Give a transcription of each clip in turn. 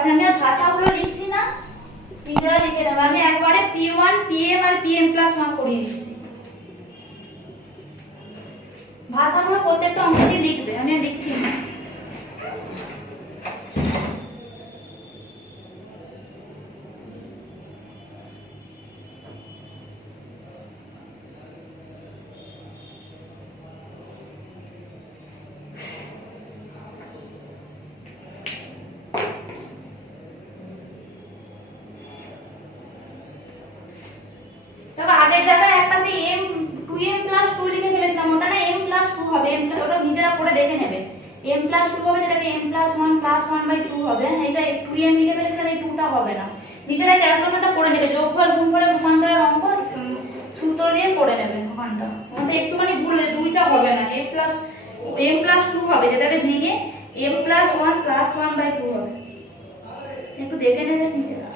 আছে, আমি আর ভাষাগুলো লিখছি না, নিজেরা লিখে নেবো। আমি একবারে P1 PM আর PM+1 করিয়ে দিচ্ছি। ভাষাগুলো প্রত্যেকটা অংশে লিখবে, আমি আর লিখছি না। তবে আগের জায়গায় একটা সেই M2M+2 লিখে ফেলেছিলাম, ওটা না M+2 হবে, ওটা নিজেরা করে দেখে নেবে। M+2 হবে, যেটাকে M+1+1/2 হবে। এটা 2M লিখে ফেলেছিলাম, এই 2টা হবে না। নিজেরা ক্যালকুলেশনটা করে নেবে, যোগফল গুণফলে রূপান্তরের অঙ্ক সূত্র দিয়ে করে নেবে। ওখানটা ওটা একটুখানি ভুল হয়েছে, 2টা হবে না, M+2 হবে, যেটাকে ভেঙে M+1+1/2 হবে। একটু দেখে নেবে নিজেরা।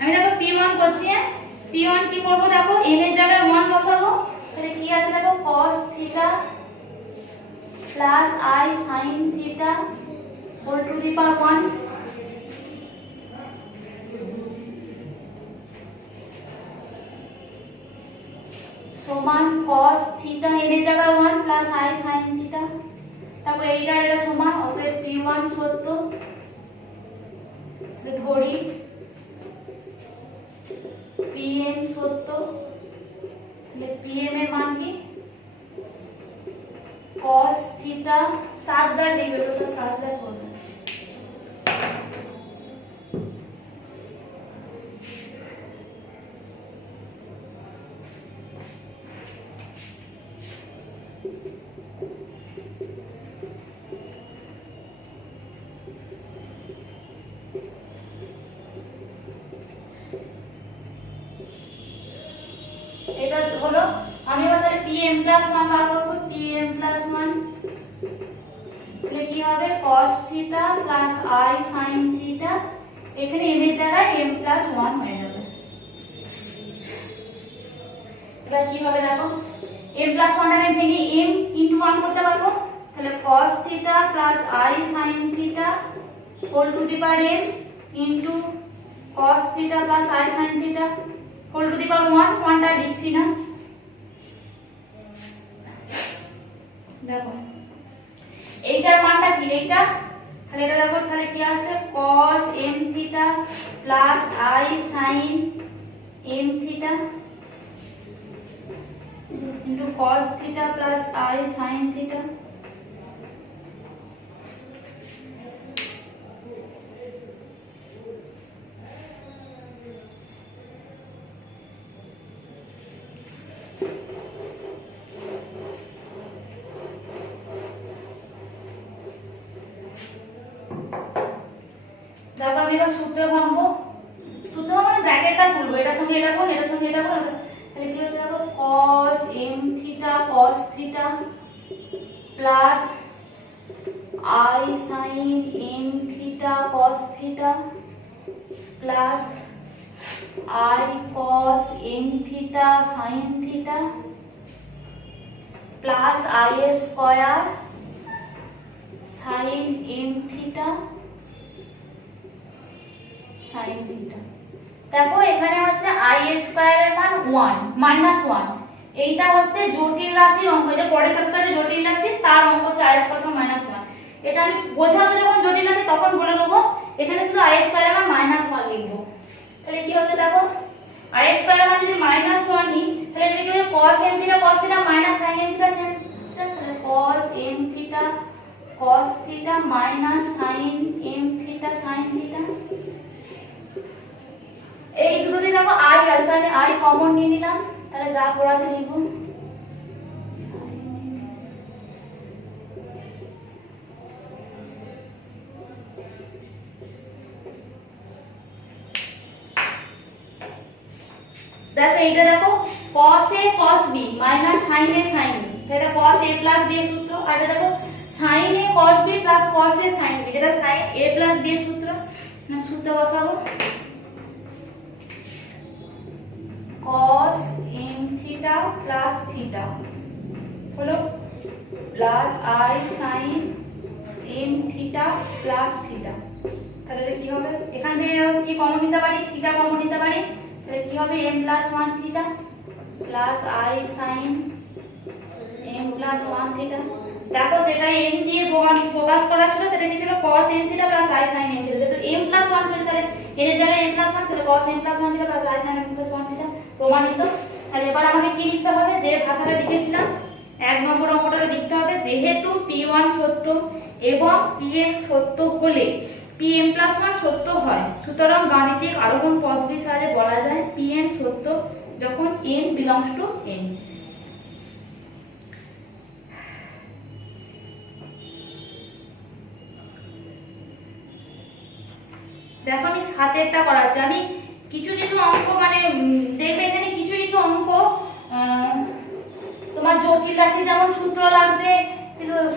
আমি দেখো P1 করছি, P1 কি করব দেখো, n এর জায়গায় 1 বসাবো, তাহলে কি আসে দেখো cos θ plus I sin θ whole to the power 1 সমান cos θ n এর জায়গায় 1 প্লাস I sin θ। তারপর এইটার এটা সমান, অতএব P1 সত্য ধরি, PM সত্য, তাহলে PM এর মান কি cos θ, সাজদার দিবে তো সাজদার করবে। এটা হলো, আমি এবার তাহলে PM+1 বার করব। PM+1 তাহলে কি হবে cos θ প্লাস I sin θ, এখানে m এর জায়গায় M+1 হয়ে যাবে। এবার কি হবে দেখো, M+1 টাকে ভেঙে m * 1 করতে পারবো, তাহলে cos θ plus I sin θ whole to the power m into cos θ plus I sin θ whole to the power 1, 1টা লিখছি না। দেখো এইটার মানটা কি, এইটা, তাহলে এটা দেখো, তাহলে কি আসছে cos mθ plus I sin mθ into cos θ plus I sin θ। দেখো আমি এবার সূত্র ভাঙবো, সূত্র মানে ব্র্যাকেটটা তুলবো, এটার সঙ্গে এটা কোণ, এটার সঙ্গে এটা কোণ, তাহলে কি হচ্ছে দেখো cos mθ cos θ plus I sin mθ cos θ plus I cos mθ sin θ plus I square sin mθ sin θ। দেখো এখানে হচ্ছে I এর স্কয়ারের মান 1 -1, এইটা হচ্ছে জটিল রাশির অঙ্ক, এটা পরের চ্যাপ্টারে জটিল রাশি তার অঙ্ক হচ্ছে I স্কয়ার -1। এটা আমি বোঝাবো যখন জটিল রাশি তখন বলে দেবো, এখানে শুধু I স্কয়ারের মান -1 লিখবো। তাহলে কি হচ্ছে দেখো, I স্কয়ারের মান যদি -1 নিই, তাহলে এটা কি হবে cos mθ cos θ minus sin mθ sin θ, তাহলে cos mθ cos θ minus sin mθ sin θ। এই দুটো দিয়ে দেখো I আলটারনেট I কমন নিয়ে নিলাম, তাহলে যা পড়া আছে লিখবো। দেখো এইটা দেখো cos a cos b minus sin a sin b, এটা cos a প্লাস b এর সূত্র, আর এটা দেখো sin a cos b plus cos a sin b, এটা sin a প্লাস b এর সূত্র। না সূত্র বসাবো cos mθ প্লাস θ হলো plus i sine m theta plus theta. তাহলে কি হবে, এখান থেকে কি কমন নিতে পারি, থিটা কমন নিতে পারি, তাহলে কি হবে m plus one theta plus i sine m plus one theta. দেখো যেটা এন দিয়ে প্রকাশ করা ছিল সেটা কি ছিল cos n theta plus i sin n theta. যেহেতু m প্লাস 1 বলে তাহলে n এর জায়গায় m প্লাস 1 তাহলে cos n plus 1 theta plus i sin n plus 1 theta প্রমাণিত। তাহলে এবার আমাকে কি লিখতে হবে, যে ভাষাটা লিখেছিলাম এক নম্বর অঙ্কটা লিখতে হবে, যেহেতু p1 সত্য এবং pn সত্য হলে pm প্লাস 1 সত্য হয়, সুতরাং গাণিতিক আরোহণ পদ্ধতির সাহায্যে বলা যায় pn সত্য যখন n belongs to n। দেখো আমি সাতেরটা করাচ্ছি, আমি কিছু কিছু অঙ্ক মানে দেখবে এখানে কিছু কিছু অঙ্ক তোমার জটিল রাশি যেমন সূত্র লাগছে,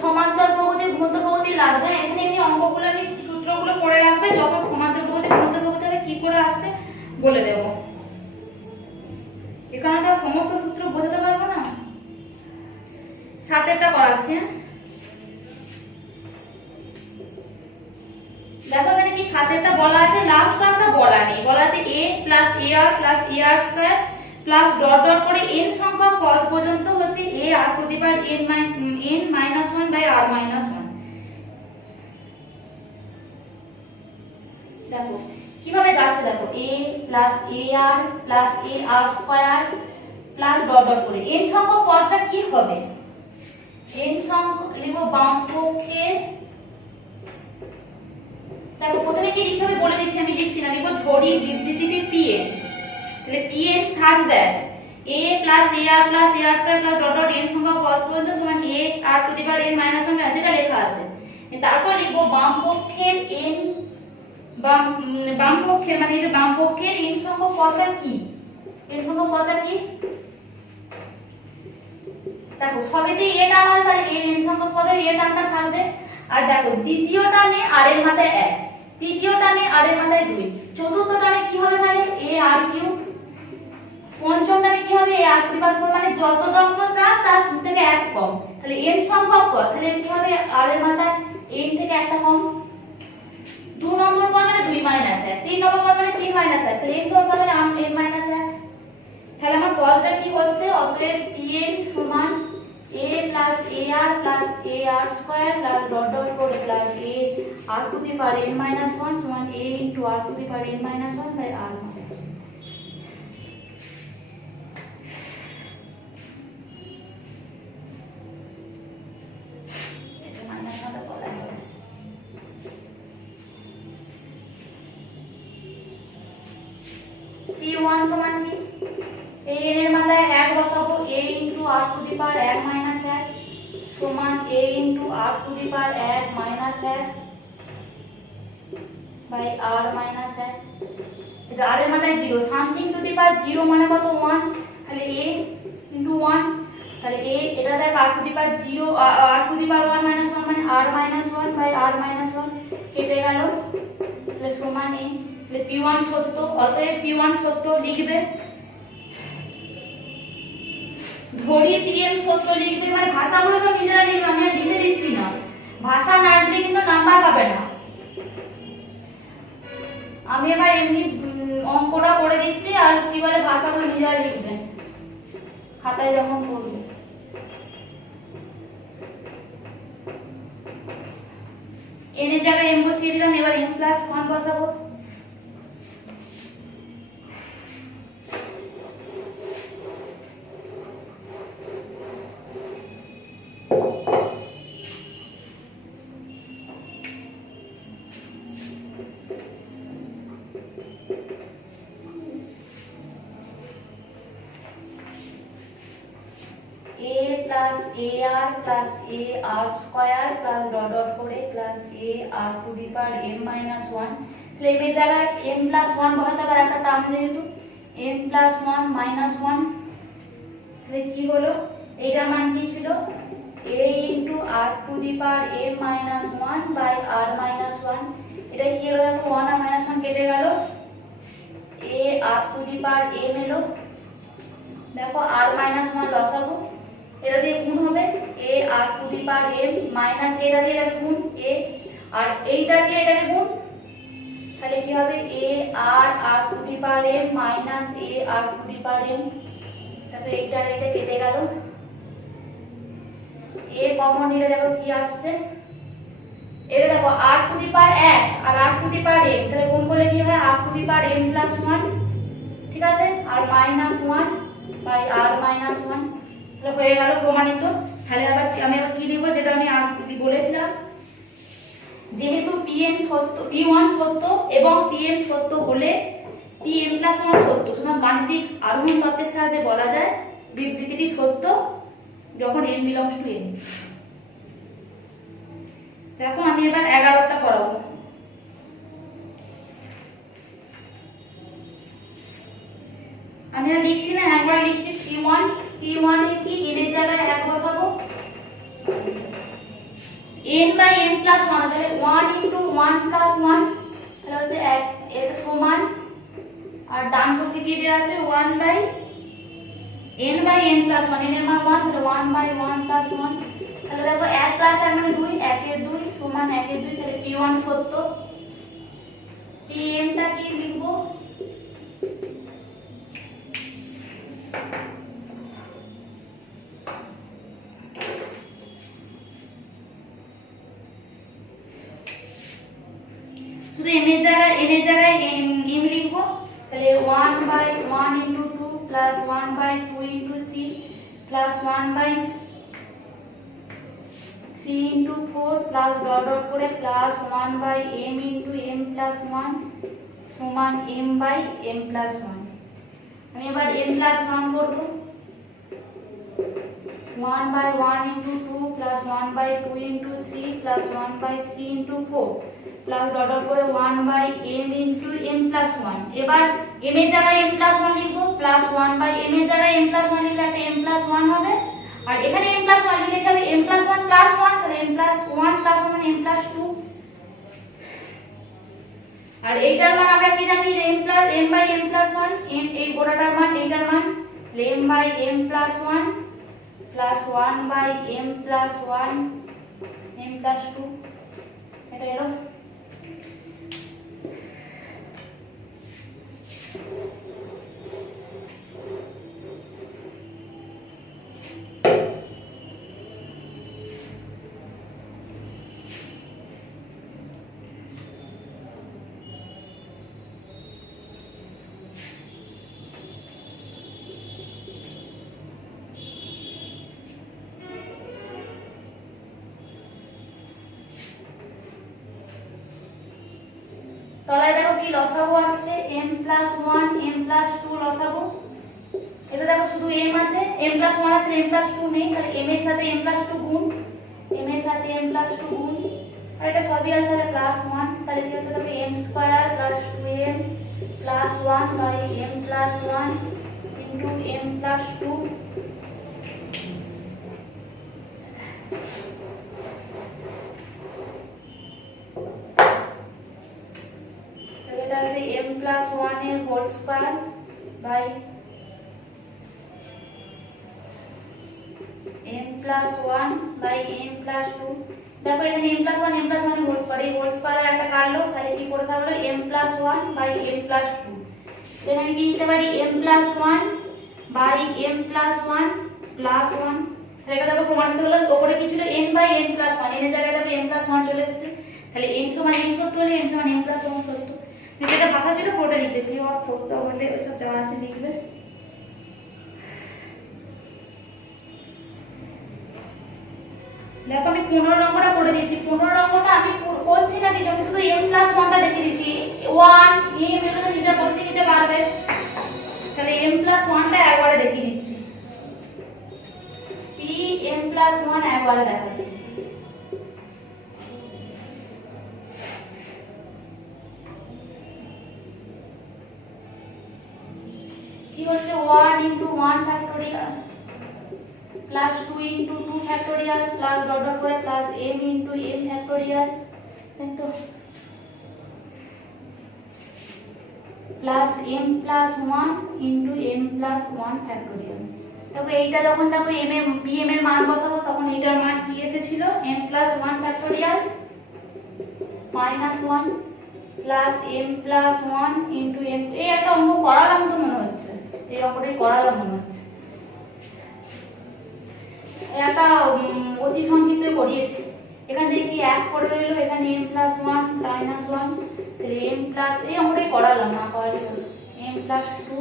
সমান্তর প্রগতি গুণোত্তর প্রগতি লাগবে, এখানে এমনি অঙ্কগুলো আমি সূত্রগুলো পড়ে রাখবে, যখন সমান্তর প্রগতি গুণোত্তর প্রগতি হবে কি করে আসছে বলে দেব। এখানে তো সমস্ত সূত্র বোঝাতে পারবো না। সাতেরটা করাচ্ছি। দেখো এখানে কি সাতেরটা বলা আছে, লাস্ট টার্মটা বলা নেই, বলা আছে a plus ar plus ar square plus dot dot করে n সংখ্যক পদ পর্যন্ত হচ্ছে a r to the power n minus 1 by r minus 1। দেখো কিভাবে যাচ্ছে, দেখো a plus ar plus ar square plus dot dot করে n সংখ্যক পদটা কি হবে, n সংখ্যক লিখব বাম পক্ষের। দেখো প্রথমে কি লিখতে হবে বলে দিচ্ছি, আমি লিখছি না, লিখব ধরি বিবৃতিতে pn। তাহলে pn such that a plus ar plus ar square plus dot dot n সংখ্যক পদ পর্যন্ত সমান a r to the power n minus 1 যেটা লেখা আছে। তারপর লিখব বাম পক্ষের n, বাম পক্ষের মানে এই যে বাম পক্ষের n সংখ্যক পদটা কি, n সংখ্যক পদটা কি, দেখো সবেতেই a টার্ম আছে তাহলে n সংখ্যক পদে a টার্মটা থাকবে। আর দেখো দ্বিতীয় টার্মে r এর মাথায় 1, তৃতীয় টার্মে r এর মাথায় 2, চতুর্থ টার্মে কি হবে তাহলে a r কিউব, পঞ্চম টার্মে কি হবে a r টু দি পাওয়ার 4 মানে যত দক্ষতা তার থেকে 1 কম, তাহলে n সংখ্যক পদ, তাহলে কি হবে r এর মাথায় n থেকে একটা কম, 2 নম্বর পদ মানে 2 মাইনাস 1, 3 নম্বর পদ মানে 3 মাইনাস 1, তাহলে n সংখ্যক পদ মানে n মাইনাস 1। তাহলে আমার পদটা কি হচ্ছে, অতএব pn সমান a plus ar plus ar square plus dot dot করে plus a r to the power n minus 1 সমান a into r to the power n minus 1 by r minus 1। এটা মাইনাস নাটা বলা হবে। p1 সমান কি, এই n এর মাথায় 1 বসাবো, a into r to the power 1 minus 1 সমান a into r to the power 1 minus 1 by r minus 1। এটা r এর মাথায় 0, something to the power 0 মানে কত 1, তাহলে a into 1, তাহলে a এটা দেখ r to the power 0 r to the power 1 minus 1 মানে r minus 1 by r minus 1 কেটে গেল, তাহলে সমান a। তাহলে p1 সত্য, অতএব p1 সত্য লিখবে, ধরি pm সত্য লিখবে, মানে ভাষাগুলো সব নিজেরা লিখবে, আমি আর লিখে দিচ্ছি না, ভাষা না দিলে কিন্তু নাম্বার পাবে না। আমি এবার এমনি অঙ্কটা করে দিচ্ছি আর কি বলে ভাষাগুলো নিজেরা লিখবে খাতায় যখন করবে। n এর জায়গায় m বসিয়ে দিলাম, এবার m প্লাস 1 বসাবো। a plus ar plus ar square plus dot dot করে plus ar to the power m minus 1। তাহলে এই জায়গায় m plus 1 বসাতে পারে একটা টার্ম, যেহেতু m plus 1 minus 1, তাহলে কি হলো এইটার মান কি ছিল a into r to the power m minus 1 by r minus 1। এটা কি হলো দেখো 1 আর minus 1 কেটে গেল, a r to the power m এলো, দেখো r minus 1 লসাগু, এটা দিয়ে গুণ হবে a r to the power m minus এটা দিয়ে এটাকে গুণ a আর এইটা দিয়ে এটাকে গুণ, তাহলে কি হবে a r to the power m minus a r to the power m। তাহলে এইটা আর এটা কেটে গেল, a কমন নিলে দেখো কি আসছে, এটা দেখো r টু দি পাওয়ার 1 আর r to the power m, তাহলে গুণ করলে কি হয় r to the power m plus 1, ঠিক আছে, আর মাইনাস 1 বাই r মাইনাস 1, তাহলে হয়ে গেল প্রমাণিত। তাহলে আমি আবার কি লিখব, যেটা আমি আগে বলেছিলাম, যেহেতু pn সত্য, p1 সত্য এবং pn সত্য হলে pm প্লাস 1 সত্য। সুতরাং গাণিতিক আরোহণ তত্ত্বের সাহায্যে বলা যায় বিবৃতিটি সত্য যখন n বিলংস টু n। দেখো আমি এবার 11টা করাবো। আমি আর লিখছি না, একবার লিখছি p1 এ কি n এর জায়গায় 1 বসাবো, n বাই n প্লাস 1, তাহলে 1 ইনটু 1 প্লাস 1, তাহলে হচ্ছে এটা সমান, আর ডান পক্ষে কি দেওয়া আছে 1 by n by n plus 1, n এর মান 1, তাহলে 1 বাই 1 প্লাস 1, তাহলে দেখো 1 প্লাস 1 মানে 2, 1 এর 2 সমান 1 এর 2, তাহলে p1 সত্য। pm টা কি লিখব, শুধু n এর জায়গায় m লিখব, তাহলে 1 by 1 into 2 plus 1 by 2 into 3 plus 1 by 3 into 4 plus dot dot করে plus 1 by m into m plus 1 সমান m বাই m প্লাস 1। আমি এবার m প্লাস 1 করব, 1 by 1 into 2 plus 1 by 2 into 3 plus 1 by 3 into 4 plus dot dot করে 1 by m into m plus 1। এবার m এর জায়গায় m plus 1 লিখব, plus 1 by m এর জায়গায় m প্লাস 1 লিখলে একটা m প্লাস 1 হবে, আর এখানে m প্লাস 1 লিখলে হবে m প্লাস 1 প্লাস 1, তাহলে m প্লাস 1 প্লাস 1 মানে m প্লাস 2। আর এইটার মান আমরা কি জানি, m plus m by m plus 1, m এই গোটাটার মান, এইটার মান m by m plus 1 plus 1 by m plus 1 m plus 2, এটা এলো। তলায় দেখো কি লসাগু আসছে, m প্লাস 1 m প্লাস 2 লসাগু, এটা দেখো শুধু m আছে, m প্লাস 1 আছে, m প্লাস 2 নেই, তাহলে m এর সাথে m প্লাস 2 গুণ, m এর সাথে m প্লাস 2 গুণ, আর এটা সবই আছে, তাহলে প্লাস 1, তাহলে কি হচ্ছে দেখো m square plus 2m plus 1 by m plus 1 into m plus 2। m plus 1 এর whole square by m plus 1 by m plus 2। দেখো এখানে m প্লাস 1 এর হোল স্কয়ার, এই হোল স্কয়ারের একটা কাটলো, তাহলে কি করতে হবে m plus 1 by m plus 2। এখানে কি লিখতে পারি m plus 1 by m plus 1 plus 1, তাহলে এটা দেখো প্রমাণিত হলো। উপরে কি ছিল n by n plus 1, n এর জায়গায় দেখো m প্লাস 1 চলে এসেছে, তাহলে n সমান n সত্য হলে n সমান m প্লাস 1 সত্য। যেটা ভাষা ছিল পুরোটা লিখবে, প্রিয় আর পড়তে বললে ওইসব যা আছে লিখবে। দেখো আমি 15 নম্বরটা করে দিয়েছি, 15 নম্বরটা আমি করছি না কিছু, আমি শুধু m প্লাস 1টা দেখিয়ে দিচ্ছি, 1 m এগুলো তো নিজে বসিয়ে নিতে পারবে, তাহলে m প্লাস 1টা একবারে দেখিয়ে দিচ্ছি, p m প্লাস 1 একবারে দেখাচ্ছি। কি হচ্ছে 1 into 1 factorial plus 2 into 2 factorial plus dot dot করে plus m into m factorial, তাই তো, plus m plus 1 into m plus 1 factorial। তবে এইটা যখন দেখো এম এম পি এম এর মান বসাবো তখন এইটার মান কি এসেছিল m plus 1 factorial minus 1 plus m plus 1 into m। এই একটা অঙ্ক করালাম তো মনে হচ্ছে, এই অঙ্কটাই করালাম মনে হচ্ছে, একটা অতি সংক্ষিপ্ত করিয়েছি। এখান থেকে কি এক পড়ে রইলো, এখানে m প্লাস 1 মাইনাস 1, তাহলে m প্লাস, এই অঙ্কটাই করালাম না করালে হলো m প্লাস 2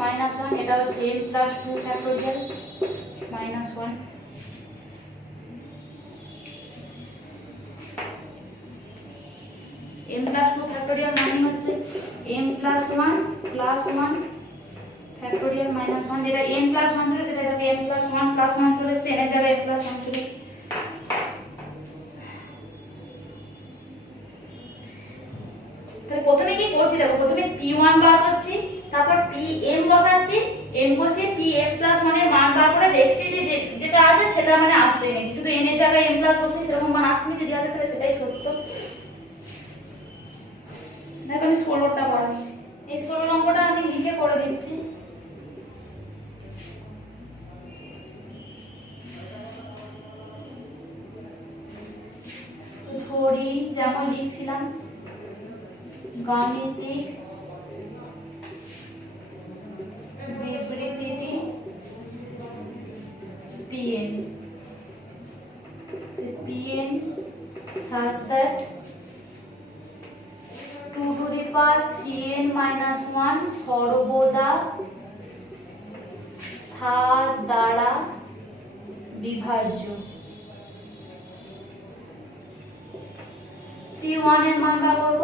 মাইনাস 1, এটা হচ্ছে m plus 2 factorial minus 1। m plus 2 factorial মানে হচ্ছে m plus 1 plus 1 factorial minus 1, যেটা m প্লাস 1 ছিল সেটা যাবে m প্লাস 1 প্লাস 1 চলে এসেছে, এনে যাবে m প্লাস 1 চলে। তাহলে প্রথমে কি করছি দেখো, প্রথমে p1 বার করছি, তারপর pm বসাচ্ছি, m বসিয়ে pm প্লাস 1 এর মান বার করে দেখছি যে যেটা আছে সেটা মানে আসছে নাকি, শুধু n এর জায়গায় m প্লাস বসিয়ে সেরকম মান আসছে, যদি আসে তাহলে সেটাই সত্য। দেখো আমি 16টা পড়াচ্ছি, এই 16 নম্বরটা আমি লিখে করে দিচ্ছি। ধরি যেমন লিখছিলাম গাণিতিক বিবৃতিটি pn such that 2 to the power 3n minus 1 সর্বদা 7 দ্বারা বিভাজ্য। p1 এর মান বার করব,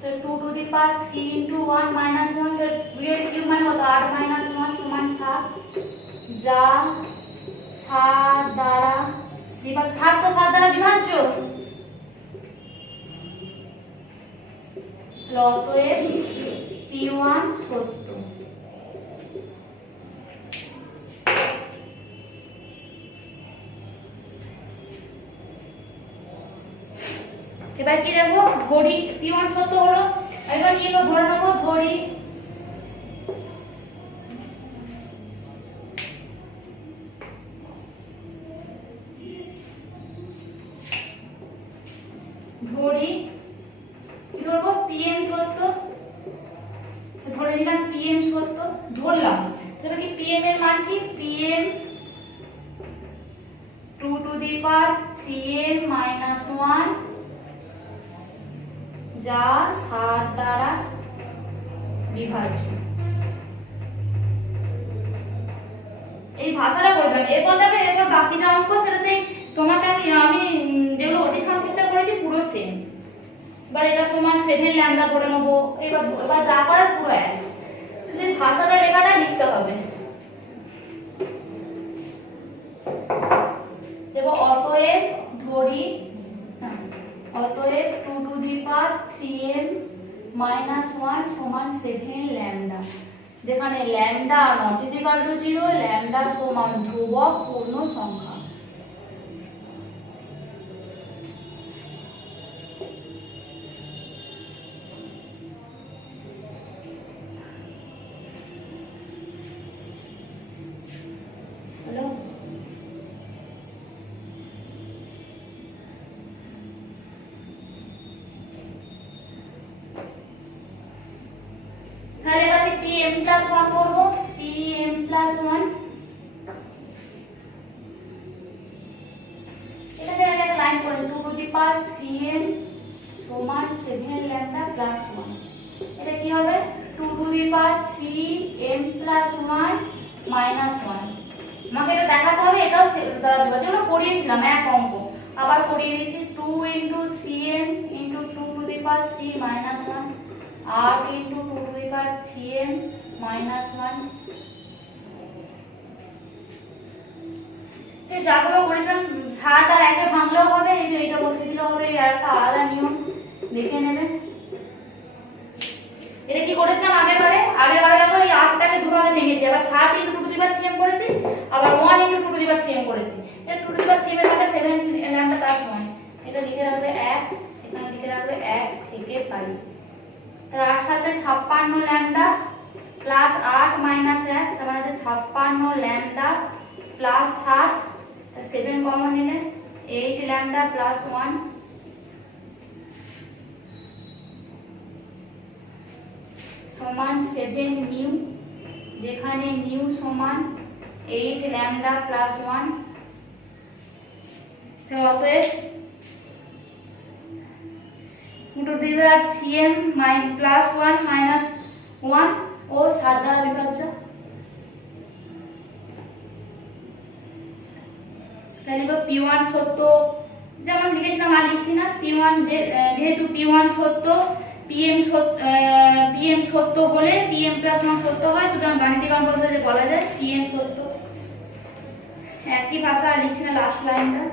তো 2 to the power 3 into 1 minus 1, তো 2 এর কিউব মানে কত 8 minus 1 সমান 7, যা 7 দ্বারা বিভাজ্য। 7 তো 7 দ্বারা বিভাজ্য, অতএব p1 সত্য। এবার কি দেখবো, ধরি p1 সত্য হলো, এবার কি ধরে নেবো, ধরি কি ধরবো pm সত্য, ধরে নিলাম pm সত্য, ধরলাম। তবে কি pm এর মান কি, pm 2 to the power 3n minus 1 যা 7 দ্বারা বিভাজ্য। এই ভাষাটা করে দেবেন, এরপর দেখবেন এরপর বাকি যা অঙ্ক সেটা সেই তোমাকে আমি যেগুলো অতি সংক্ষিপ্ত করেছি পুরো সেম। এবার এটা সমান 7 ল্যামডা ধরে নেবো, এবার যা করার পুরো এক, শুধু ভাষাটা লেখাটা লিখতে হবে। দেখো অতএব ধরি, অতএব 2 to the power 3m minus 1 সমান 7 ল্যামডা, যেখানে lambda not equal to 0, lambda সমান ধ্রুবক পূর্ণ সংখ্যা। তাহলে এবার আমি pm প্লাস 1 করব, pm প্লাস 1 এখানে আমি একটা লাইন করে 2 টু দি পাওয়ার 3n সমান 7 ল্যামডা প্লাস 1, এটা কি হবে 2 two the power 3m plus 1 minus 1। আমাকে এটা দেখাতে হবে, এটাও দ্বারা বিভাজ্য, যেগুলো পড়িয়েছিলাম এক অঙ্ক আবার পড়িয়ে দিচ্ছি। 2 into 3m into 2 to the power 3 minus 1 8 into 2 to the power 3m minus 1। সে যাগুলো করেছিলাম 7 আর 1 এ ভাঙলেও হবে, এই যে এটা বসিয়ে দিলেও হবে, এর একটা আলাদা নিয়ম দেখে নেবে। এটা কি করেছিলাম আগের বারে দেখো এই 8টাকে দুভাগে ভেঙেছি, আবার 7 into 2 to the power 3m করেছি, আবার 1 into 2 to the power 3m করেছি। এটা 2 to the power 3m এর জায়গায় 7 ল্যামডা প্লাস 1, এটা লিখে রাখবে 1, এখানে লিখে রাখবে 1 থেকে পাই। তাহলে 8 7 56 ল্যামডা প্লাস 8 মাইনাস 1 তার মানে 56 ল্যামডা প্লাস 7, 7 কমন নিলে 8 ল্যামডা প্লাস 1 সমান 7 নিউ, যেখানে নিউ সমান 8 ল্যামডা প্লাস 1। অতএব রুট অফ দিবে আর 3m প্লাস 1 মাইনাস 1 ও 7 দ্বারা বিভাজ্য। তাহলে p1 সত্য, যেমন লিখেছিলাম আর লিখছি না, p1 যেহেতু p1 সত্য, pm সত্য হলে pm প্লাস 1 সত্য হয়, সুতরাং গাণিতিক অঙ্ক বলা যায় pm সত্য। একই ভাষা লিখছি না লাস্ট লাইনটা।